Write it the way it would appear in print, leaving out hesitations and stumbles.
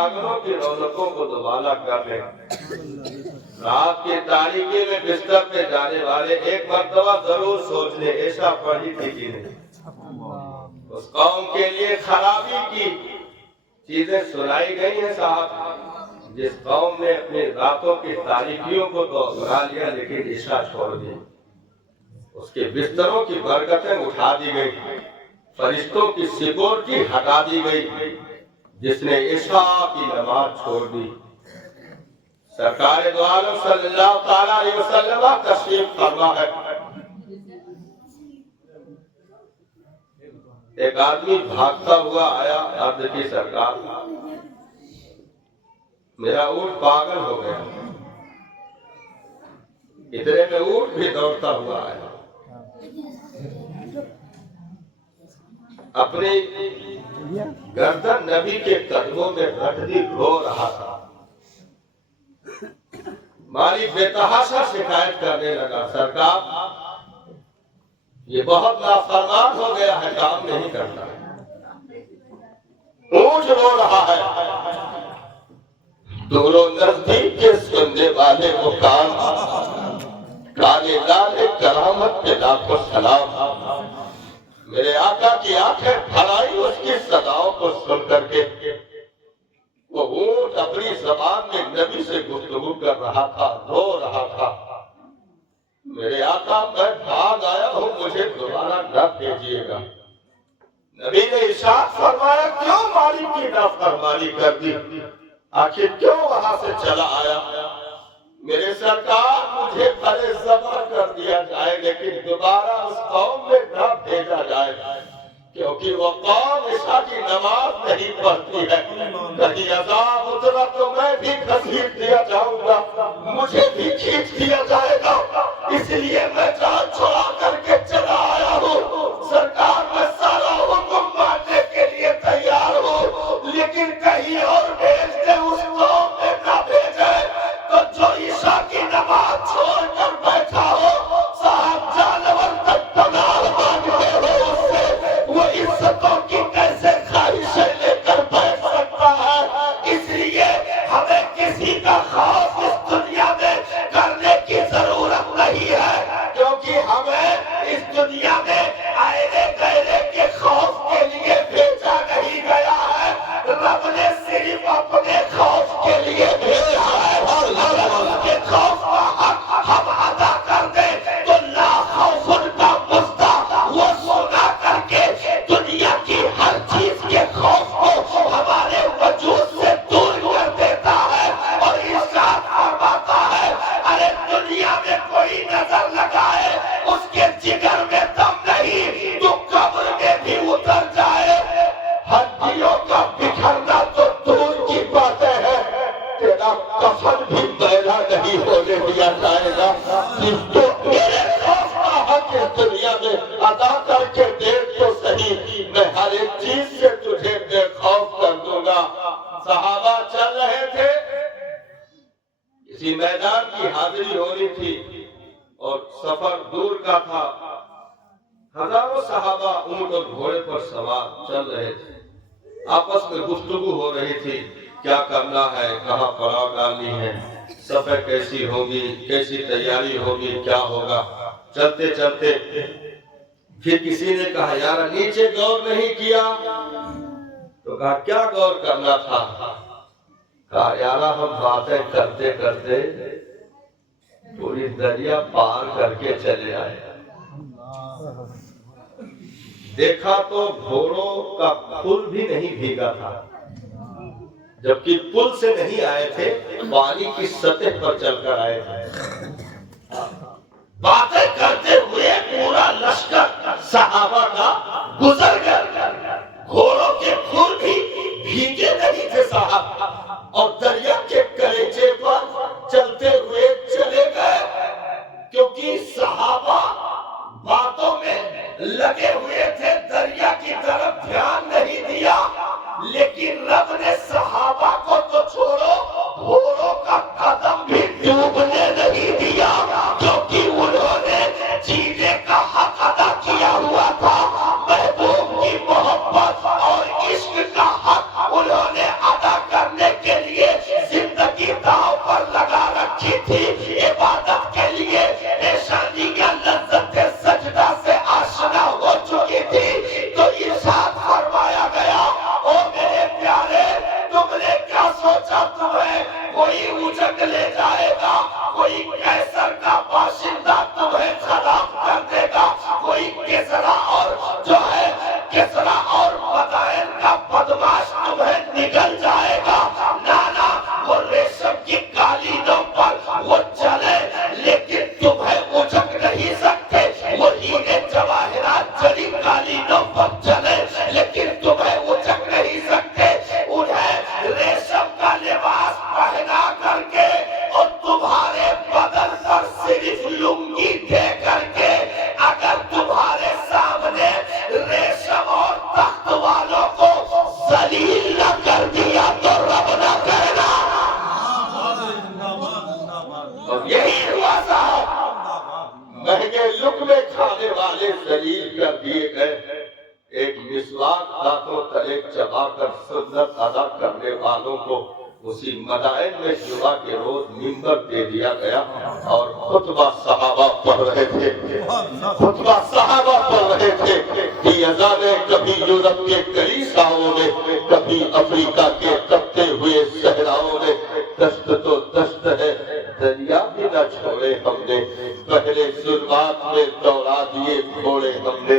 جاگروں کی رونقوں کو دوبارہ کر لیں۔ رات کی تاریکی میں بستر پہ جانے والے ایک مرتبہ ضرور سوچ لیں عشاء پڑھی تھی کہ نہیں۔ اس قوم کے لیے خرابی کی چیزیں سنائی گئی ہیں صاحب، جس قوم نے اپنی راتوں کی تاریکیوں کو تو اپنا لیا لیکن عشاء چھوڑ دی، اس کے بستروں کی برکتیں اٹھا دی گئی، فرشتوں کی سیکورٹی ہٹا دی گئی، جس نے عشاء کی نماز چھوڑ دی۔ سرکار دو عالم صلی اللہ تعالیٰ علیہ وسلم تشریف فرما ہے۔ ایک آدمی بھاگتا ہوا آیا، عرض کی سرکار میرا اونٹ پاگل ہو گیا۔ اتنے میں اونٹ بھی دوڑتا ہوا آیا، اپنی گردن نبی کے قدموں میں رکھ دی، رو رہا تھا۔ مالک بے تحاشا شکایت کرنے لگا، سرکار یہ بہت نافرمان ہو گیا ہے، کام نہیں کرتا، اونٹ رو رہا ہے۔ دور و نزدیک کے سننے والے وہ کان، کالے لالے کرامت کے لاکھوں سلام، میرے آقا کی آنکھیں پھڑائی اس کی صداؤں کو سن کر کے۔ وہ اونٹ اپنی زبان میں نبی سے گفتگو کر رہا تھا، رو رہا تھا، میرے آقا میں بھاگ آیا ہوں، مجھے دوبارہ نہ بھیجیے گا۔ نبی نے ارشاد فرمایا کیوں مالک کی نافرمانی کر دی، آخر کیوں وہاں سے چلا آیا؟ میرے سرکار مجھے بھلے ذبح کر دیا جائے لیکن دوبارہ اس قوم میں نہ بھیجا جائے، کیونکہ وہ قوم عشاء کی نماز نہیں پڑھتی ہے۔ کہیں عذاب اترا تو میں بھی گھسیٹ دیا جاؤں گا، مجھے بھی کھینچ دیا جائے گا، اس لیے میں جان چھڑا کر کے چلا آیا ہوں۔ سرکار میں سارا حکم ماننے کے لیے تیار ہوں، لیکن کہیں اور بھیج دے، اس قوم میں نہ بھیجے تو جو عشاء کی نماز چھوڑ کر بیٹھا ہو، صاحب جانور تک پناہ مانگتے ہو اس سے، وہ عزتوں کی کیسے خواہشیں لے کر بیٹھ سکتا ہے؟ اس لیے ہمیں کسی کا خوف اس دنیا میں کرنے کی ضرورت نہیں ہے، کیونکہ ہمیں اس دنیا میں آئے گئے کے خوف کے لیے بھیجا نہیں گیا ہے، رب نے صرف اپنے خوف کے لیے بھیجا ہے، اور اگر اس کے خوف کا حق ہم ادا کر دیں تو لا خوف کا مستہ وہ سنا کر کے دنیا کی ہر چیز کے خوف کو ہمارے وجود سے دور کر دیتا ہے، اور ارشاد فرماتا ہے ارے دنیا میں کوئی نظر لگائے اس کے جگر میں دم نہیں تو قبر میں بھی اتر جائے، ہڈیوں کا بکھرنا تو دور کی باتیں ہیں، تیرا کفن بھی میلا نہیں ہونے دیا جائے گا، تو میرے خوف کا حق اس دنیا میں ادا کر کے دیکھ تو صحیح، میں ہر ایک چیز سے تجھے بے خوف کر دوں گا۔ صحابہ چل رہے تھے، کسی میدان کی حاضری ہونی تھی اور سفر دور کا تھا، ہزاروں صحابہ اونٹ اور گھوڑے پر سوار چل رہے تھے، آپس میں گفتگو ہو رہی تھی، کیا کرنا ہے، کہاں پڑاؤ ڈالنی ہے، صفیں کیسی ہوگی، کیسی تیاری ہوگی، کیا ہوگا۔ چلتے چلتے پھر کسی نے کہا یار نیچے غور نہیں کیا، تو کہا کیا غور کرنا تھا؟ کہا یار ہم باتیں کرتے کرتے پوری دریا پار کر کے چلے آئے، دیکھا تو گھوڑوں کا پل بھی نہیں بھیگا تھا، جبکہ پل سے نہیں آئے تھے، پانی کی سطح پر چل کر آئے تھے۔ باتیں کرتے ہوئے پورا لشکر صحابہ کا گزر گیا، گھوڑوں کے کھر بھی بھیگے نہیں تھے صاحب، اور دریا کے کلیجے پر چلتے ہوئے چلے گئے، کیونکہ صحابہ باتوں میں لگے ہوئے تھے، دریا کی طرف دھیان نہیں دیا، لیکن رب نے صحابہ کو تو چھوڑو، گھوڑوں کا قدم بھی ڈوبنے نہیں دیا۔ قیصر کا باشندہ تمہیں سلام کر دے گا، کوئی کسرا اور جو ہے کسرا اور مدائن کا بدماش تمہیں نگل جائے گا۔ نانا وہ ریشم کی قالینوں پر وہ چلے لیکن تمہیں اچک نہیں سکتے، وہ ہیرے جواہرات جڑی قالینوں پر چلے لیکن تمہیں اچک نہیں سکتے۔ انہیں ریشم کا لباس پہنا کر کے اور تمہارے بدن پر صرف لنگی دے کر کے اگر تمہارے سامنے ریشم اور تخت والوں کو ذلیل نہ کر دیا تو رب نہ کہنا۔ اور یہی ہوا صاحب، مہنگے لقمے کھانے والے ذلیل کر دیے گئے۔ ایک مسواک دانتوں تلے چبا کر سنت ادا کرنے والوں کو اسی مدائن میں جمعہ کے روز منبر دے دیا گیا اور خطبہ صحابہ پڑھ رہے تھے، خطبہ صحابہ پڑھ رہے تھے۔ یہ اذانیں کبھی یورپ کے کلیساؤں میں، کبھی افریقہ کے تپتے ہوئے صحراؤں میں۔ دشت تو دشت ہے، دریا بھی نہ چھوڑے ہم نے، پہلے ظلمات میں دوڑا دیے گھوڑے ہم نے۔